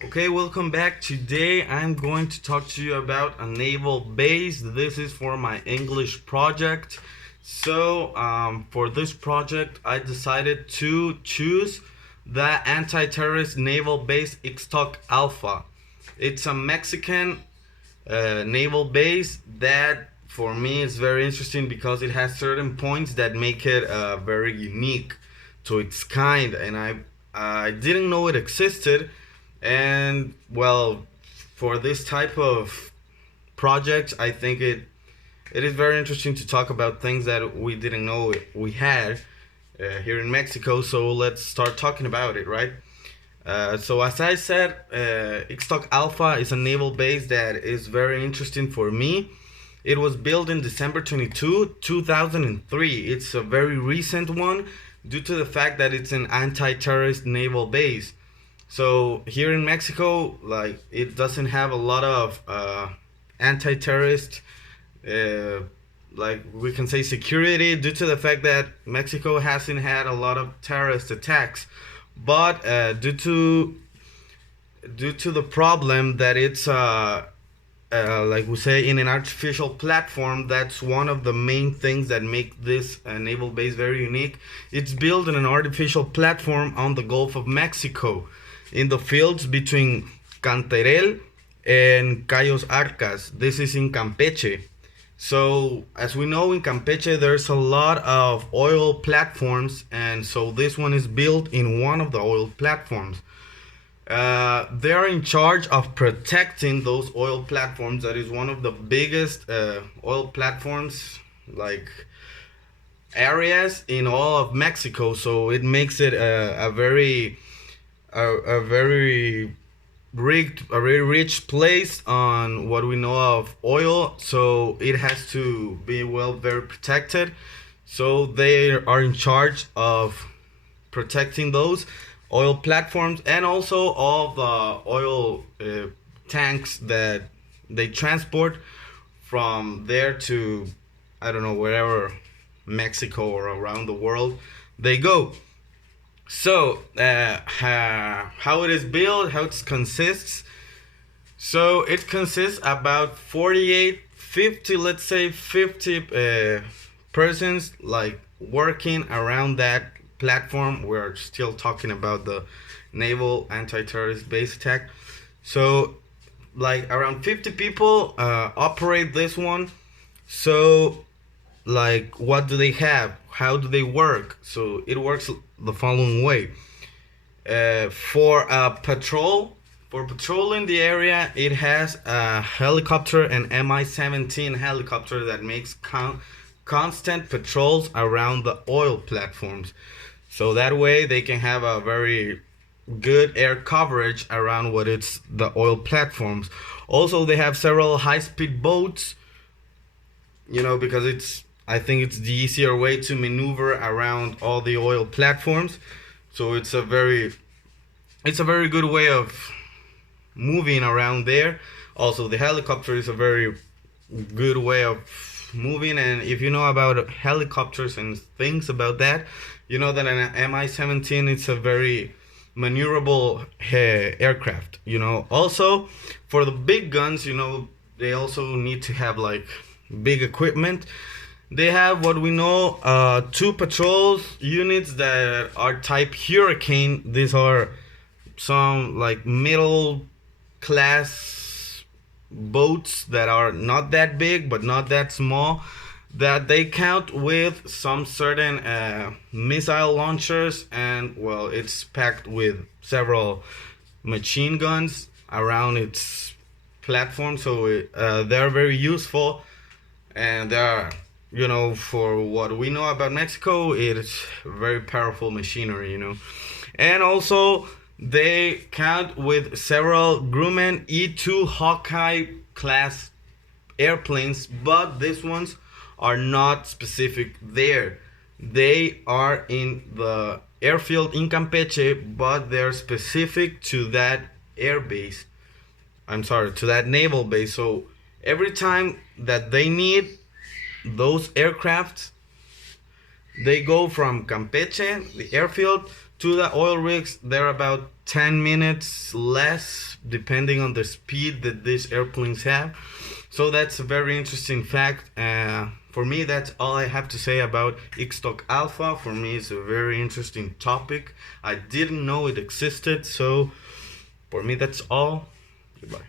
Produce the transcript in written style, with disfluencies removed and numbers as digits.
Okay, welcome back. Today I'm going to talk to you about a naval base. This is for my English project. For this project, I decided to choose the anti terrorist naval base Ixtoc-Alfa. It's a Mexican naval base that for me is very interesting because it has certain points that make it very unique to its kind, and I didn't know it existed. And well, for this type of projects, I think it is very interesting to talk about things that we didn't know we had here in Mexico. So let's start talking about it, right? So as I said, Ixtoc-Alfa is a naval base that is very interesting for me. It was built in December 2003. It's a very recent one due to the fact that it's an anti-terrorist naval base. So here in Mexico, like it doesn't have a lot of anti-terrorist, uh, like we can say security due to the fact that Mexico hasn't had a lot of terrorist attacks, but due to the problem that it's like we say in an artificial platform, that's one of the main things that make this naval base very unique. It's built in an artificial platform on the Gulf of Mexico in the fields between Canterel and Cayos Arcas. This is in Campeche. So, as we know, in Campeche, there's a lot of oil platforms, and so this one is built in one of the oil platforms. They're in charge of protecting those oil platforms. That is one of the biggest oil platforms, like areas in all of Mexico. So it makes it a very a very rich place on what we know of oil. So it has to be very protected. So they are in charge of protecting those oil platforms and also all the oil tanks that they transport from there to, I don't know, wherever Mexico or around the world they go. So how it is built, how it consists. So it consists about 48, 50, let's say 50 persons like working around that platform. We're still talking about the naval anti-terrorist base attack. So like around 50 people operate this one. So like what do they have? How do they work? So it works the following way. For patrolling the area, it has a helicopter, an Mi-17 helicopter that makes constant patrols around the oil platforms. So that way they can have a very good air coverage around what it's the oil platforms. Also, they have several high-speed boats, because I think it's the easier way to maneuver around all the oil platforms. So it's a very good way of moving around there. Also, the helicopter is a very good way of moving, and if you know about helicopters and things about that, you know that an Mi-17 it's a very maneuverable aircraft. Also for the big guns, they also need to have like big equipment. They have what we know two patrols units that are type Hurricane. These are some like middle class boats that are not that big but not that small, that they count with some certain missile launchers, and well, it's packed with several machine guns around its platform. So they're very useful, and they're, for what we know about Mexico, it's very powerful machinery. And also they count with several Grumman E2 Hawkeye class airplanes, but these ones are not specific there. They are in the airfield in Campeche, but they're specific to that air base. I'm sorry, to that naval base. So every time that they need those aircrafts, they go from Campeche, the airfield, to the oil rigs. They're about 10 minutes less depending on the speed that these airplanes have. So that's a very interesting fact. For me, that's all I have to say about Ixtoc-Alfa. For me, it's a very interesting topic. I didn't know it existed, so for me, that's all. Goodbye.